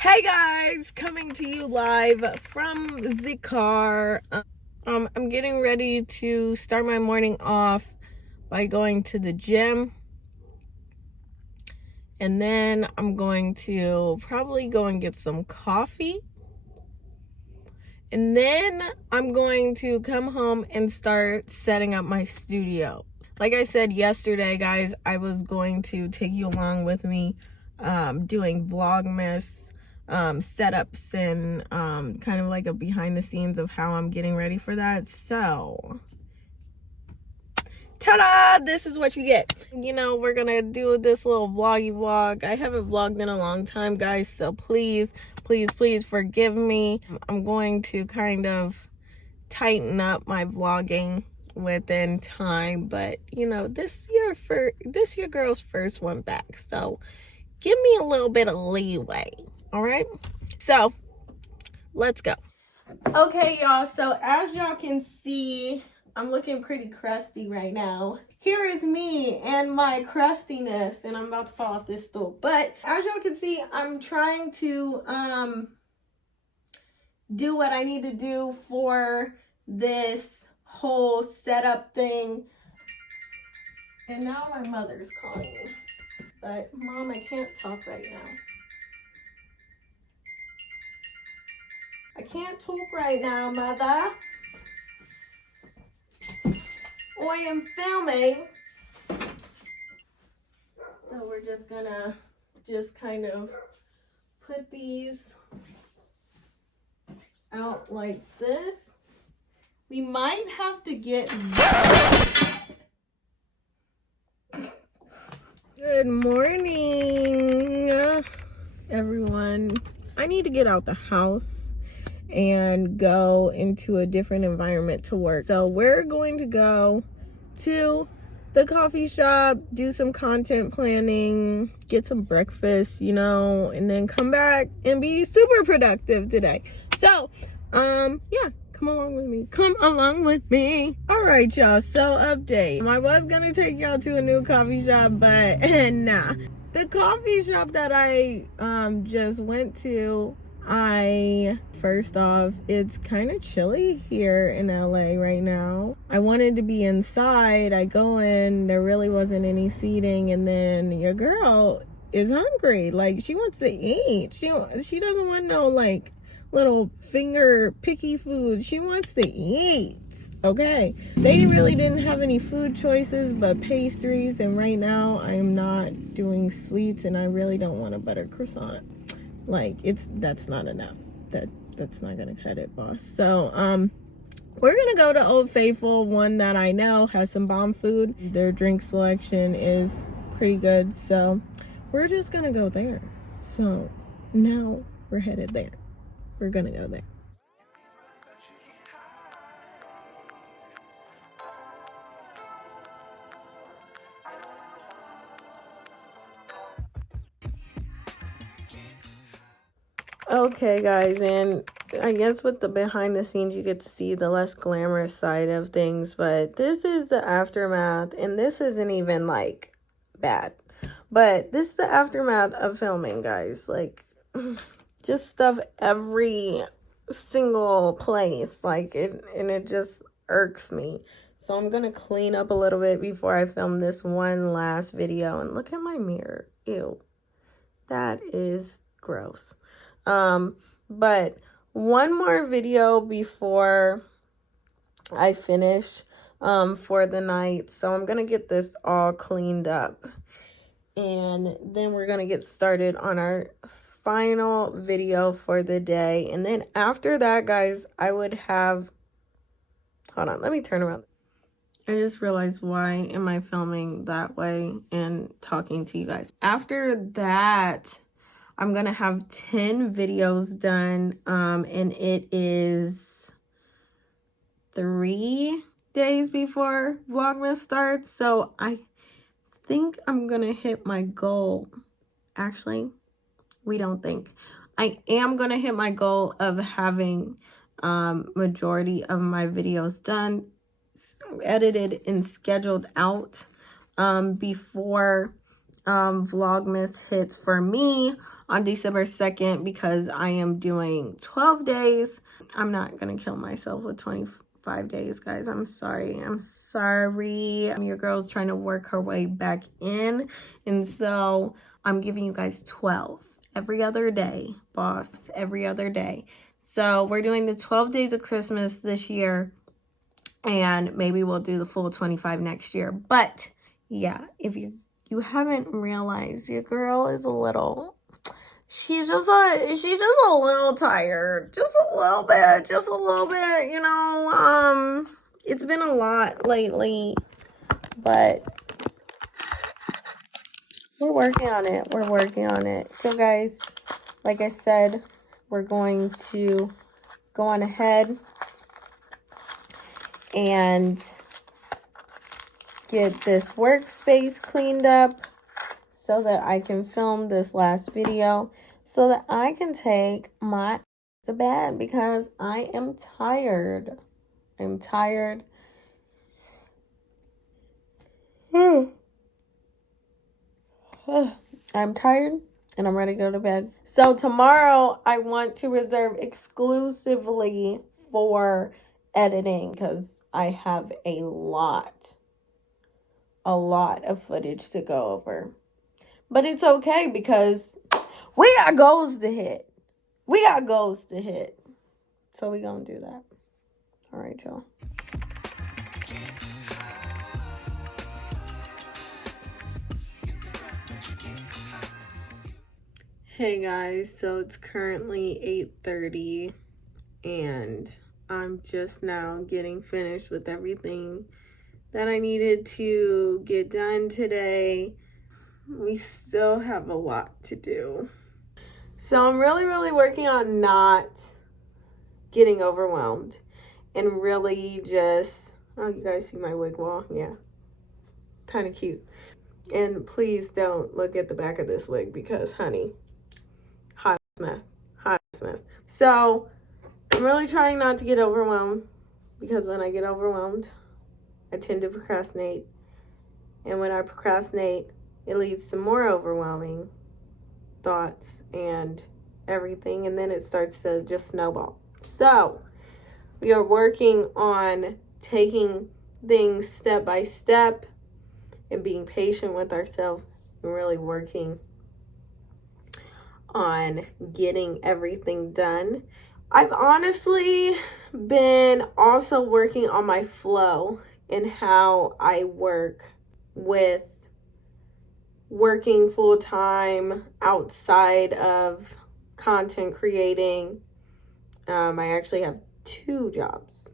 Hey guys, coming to you live from the car. I'm getting ready to start my morning off by going to the gym. And then I'm going to probably go and get some coffee. And then I'm going to come home and start setting up my studio. Like I said yesterday, guys, I was going to take you along with me doing Vlogmas setups and kind of like a behind the scenes of how I'm getting ready for that. So, ta-da! This is what you get. You know, we're gonna do this little vloggy vlog. I haven't vlogged in a long time, guys, so please forgive me. I'm going to kind of tighten up my vlogging within time, but you know, this your girl's first one back, so give me a little bit of leeway. All right, so let's go. Okay, y'all, so as y'all can see, I'm looking pretty crusty right now. Here is me and my crustiness, and I'm about to fall off this stool. But as y'all can see, I'm trying to do what I need to do for this whole setup thing. And now my mother's calling me. But Mom, I can't talk right now. I can't talk right now, Mother. I am filming. So we're just gonna kind of put these out like this. We might have to get... Good morning, everyone. I need to get out the house and go into a different environment to work. So we're going to go to the coffee shop, do some content planning, get some breakfast, you know, and then come back and be super productive today. So, yeah, come along with me. Come along with me. All right, y'all. So, update. I was gonna take y'all to a new coffee shop, but nah. The coffee shop that I just went to, first off, it's kind of chilly here in LA right now. I wanted to be inside. I go in, there really wasn't any seating, and then your girl is hungry. Like, she wants to eat. She doesn't want no like little finger picky food. She wants to eat. Okay, they really didn't have any food choices but pastries, and right now I am not doing sweets, and I really don't want a butter croissant. Like, that's not enough. That's not gonna cut it, boss. So we're gonna go to Old Faithful, one that I know has some bomb food. Their drink selection is pretty good, so we're just gonna go there. So now we're headed there. We're gonna go there. Okay, guys, and I guess with the behind the scenes, you get to see the less glamorous side of things, but this is the aftermath, and this isn't even, like, bad. But this is the aftermath of filming, guys. Like, just stuff every single place, like, and it just irks me. So I'm gonna clean up a little bit before I film this one last video, and look at my mirror. Ew. That is gross. But one more video before I finish for the night. So I'm gonna get this all cleaned up, and then we're gonna get started on our final video for the day. And then after that, guys, I would have, hold on, let me turn around. I just realized, why am I filming that way and talking to you guys? After that, I'm gonna have 10 videos done, and it is 3 days before Vlogmas starts, so I think I'm gonna hit my goal. Actually, we don't think. I am gonna hit my goal of having majority of my videos done, edited, and scheduled out before Vlogmas hits for me. on December 2nd because I am doing 12 days. I'm not going to kill myself with 25 days, guys. I'm sorry. I'm sorry. Your girl's trying to work her way back in. And so I'm giving you guys 12 every other day, boss, every other day. So we're doing the 12 days of Christmas this year. And maybe we'll do the full 25 next year. But yeah, if you haven't realized, your girl is a little, she's just a little tired. Just a little bit, you know. It's been a lot lately, but we're working on it. So guys, like I said, we're going to go on ahead and get this workspace cleaned up so that I can film this last video so that I can take my to bed because I am tired. I'm tired. I'm tired and I'm ready to go to bed. So tomorrow I want to reserve exclusively for editing because I have a lot of footage to go over. But it's okay because we got goals to hit. So we gonna do that. All right, y'all. Hey guys, so it's currently 8:30 and I'm just now getting finished with everything that I needed to get done today. We still have a lot to do. So I'm really working on not getting overwhelmed and really just, oh, you guys see my wig wall? Yeah, kind of cute. And please don't look at the back of this wig because, honey, hot mess. So I'm really trying not to get overwhelmed because when I get overwhelmed, I tend to procrastinate. And when I procrastinate, it leads to more overwhelming thoughts and everything. And then it starts to just snowball. So we are working on taking things step by step and being patient with ourselves and really working on getting everything done. I've honestly been also working on my flow and how I work with working full-time outside of content creating. I actually have two jobs.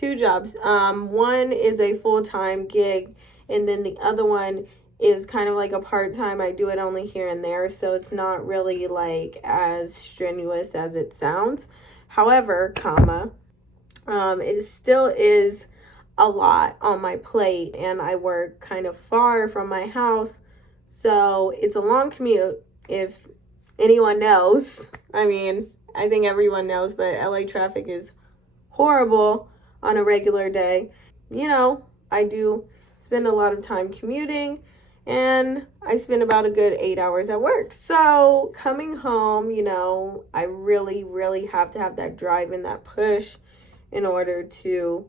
One is a full-time gig, and then the other one is kind of like a part-time. I do it only here and there, so it's not really like as strenuous as it sounds. However, it still is a lot on my plate, and I work kind of far from my house, so it's a long commute. If anyone knows, I mean, I think everyone knows, but LA traffic is horrible on a regular day. You know, I do spend a lot of time commuting, and I spend about a good 8 hours at work. So coming home, you know, I really have to have that drive and that push in order to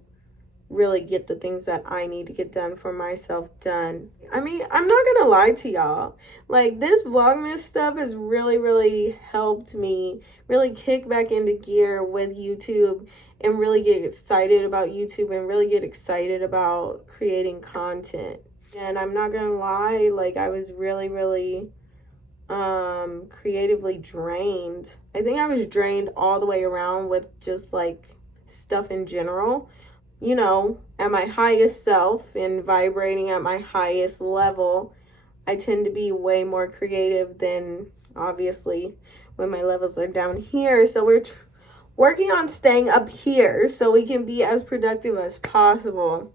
really get the things that I need to get done for myself done. I mean, I'm not gonna lie to y'all. Like, this Vlogmas stuff has really helped me really kick back into gear with YouTube and really get excited about YouTube and really get excited about creating content. And I'm not gonna lie, like, I was really creatively drained. I think I was drained all the way around with just like stuff in general. You know, at my highest self and vibrating at my highest level, I tend to be way more creative than obviously when my levels are down here. So we're working on staying up here so we can be as productive as possible.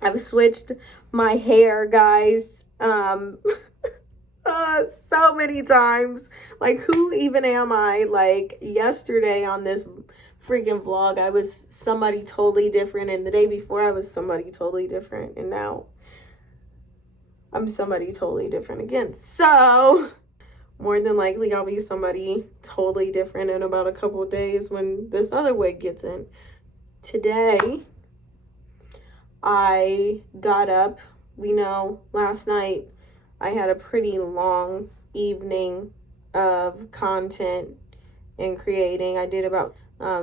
I've switched my hair, guys, so many times. Like, who even am I? Like, yesterday on this freaking vlog, I was somebody totally different, and the day before I was somebody totally different, and now I'm somebody totally different again. So more than likely I'll be somebody totally different in about a couple of days when this other wig gets in. Today, I got up. We know last night I had a pretty long evening of content and creating. I did about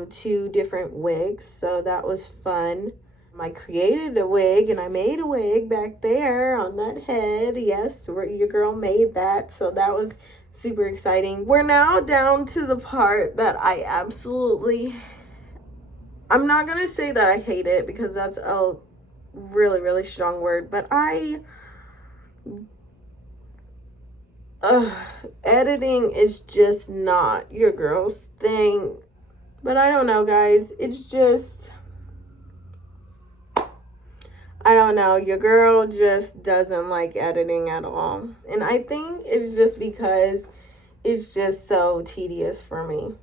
2 different wigs, so that was fun. I created a wig and I made a wig back there on that head. Yes, your girl made that, so that was super exciting. We're now down to the part that I absolutely, I'm not gonna say that I hate it because that's a really, really strong word, but editing is just not your girl's thing. But I don't know, guys. It's just, I don't know. Your girl just doesn't like editing at all. And I think it's just because it's just so tedious for me.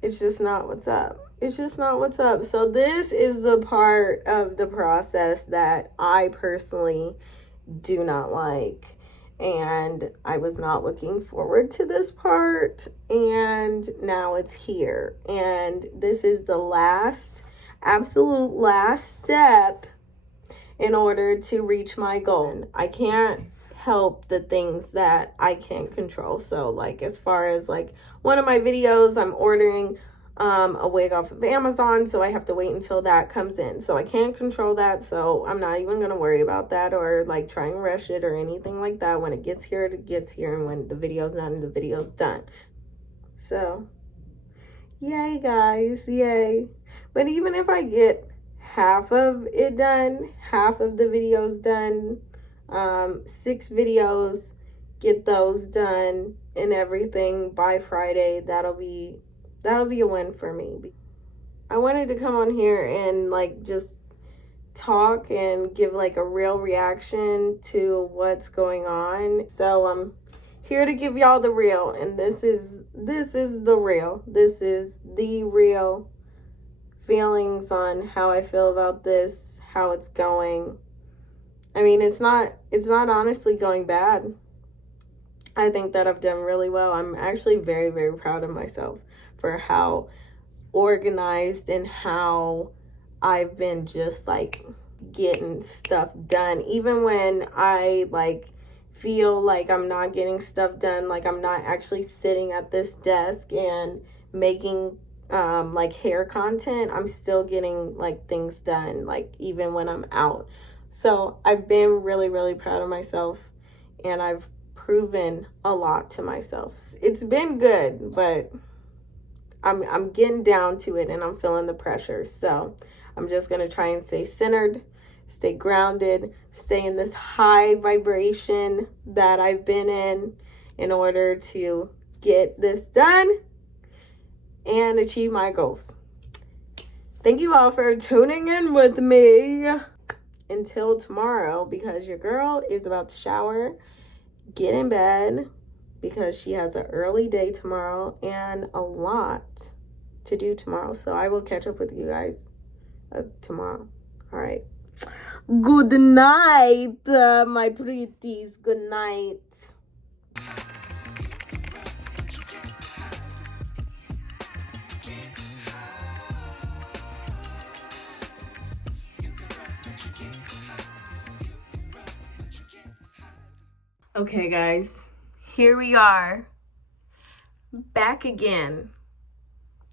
It's just not what's up. It's just not what's up. So this is the part of the process that I personally do not like. And I was not looking forward to this part. And now it's here. And this is the last, absolute last step in order to reach my goal. I can't help the things that I can't control. So like as far as like one of my videos, I'm ordering a wig off of Amazon, so I have to wait until that comes in. So I can't control that, so I'm not even gonna worry about that or like try and rush it or anything like that. When it gets here, it gets here, and when the video's done, the video's done. So yay, guys, yay. But even if I get half of it done, half of the videos done, 6 videos, get those done and everything by Friday, that'll be a win for me. I wanted to come on here and like just talk and give like a real reaction to what's going on. So I'm here to give y'all the real, and this is the real. This is the real feelings on how I feel about this, how it's going. I mean, it's not honestly going bad. I think that I've done really well. I'm actually very, very proud of myself for how organized and how I've been just like getting stuff done. Even when I like feel like I'm not getting stuff done, like I'm not actually sitting at this desk and making like hair content, I'm still getting like things done, like even when I'm out. So I've been really, really proud of myself, and I've proven a lot to myself. It's been good, but I'm getting down to it and I'm feeling the pressure. So I'm just going to try and stay centered, stay grounded, stay in this high vibration that I've been in order to get this done and achieve my goals. Thank you all for tuning in with me. Until tomorrow, because your girl is about to shower, get in bed, because she has an early day tomorrow and a lot to do tomorrow. So I will catch up with you guys tomorrow. All right. Good night, my pretties. Good night. Okay, guys, here we are, back again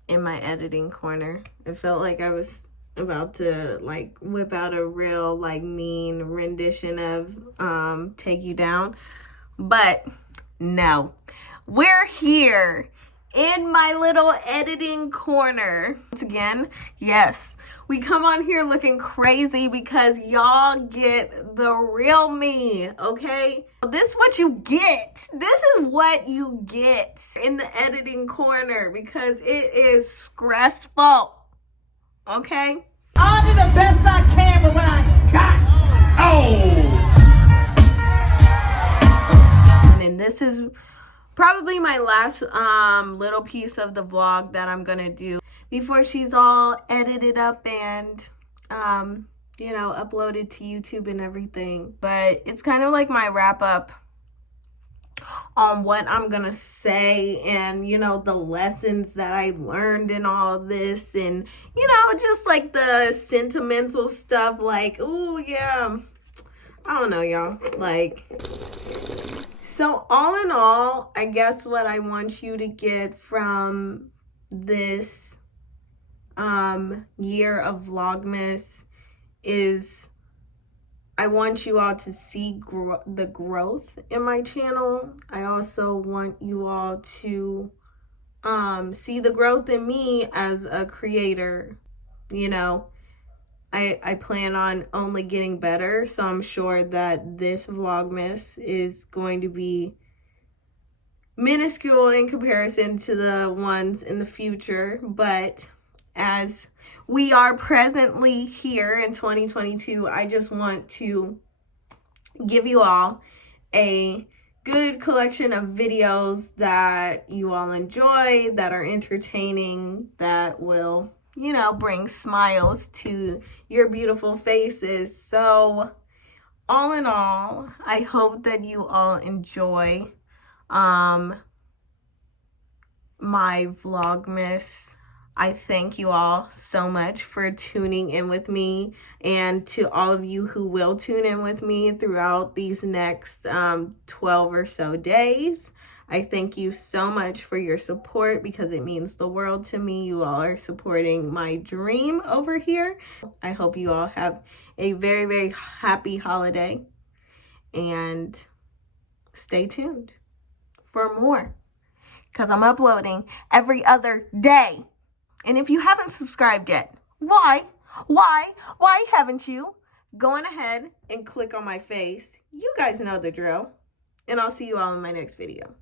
in my editing corner. It felt like I was about to like whip out a real like mean rendition of Take You Down, but no, we're here in my little editing corner. Once again, yes, we come on here looking crazy because y'all get the real me, okay? This is what you get. This is what you get in the editing corner because it is stressful, okay? I'll do the best I can, but when I got And then this is probably my last little piece of the vlog that I'm gonna do before she's all edited up and you know, uploaded to YouTube and everything. But it's kind of like my wrap up on what I'm gonna say and, you know, the lessons that I learned in all this, and, you know, just like the sentimental stuff, like, ooh, yeah, I don't know, y'all, like, so all in all, I guess what I want you to get from this year of Vlogmas is I want you all to see the growth in my channel. I also want you all to see the growth in me as a creator. You know, I plan on only getting better, so I'm sure that this Vlogmas is going to be minuscule in comparison to the ones in the future, but as we are presently here in 2022, I just want to give you all a good collection of videos that you all enjoy, that are entertaining, that will, you know, bring smiles to your beautiful faces. So all in all, I hope that you all enjoy my Vlogmas. I thank you all so much for tuning in with me, and to all of you who will tune in with me throughout these next 12 or so days. I thank you so much for your support, because it means the world to me. You all are supporting my dream over here. I hope you all have a very, very happy holiday, and stay tuned for more, because I'm uploading every other day. And if you haven't subscribed yet, why haven't you? Go on ahead and click on my face. You guys know the drill. And I'll see you all in my next video.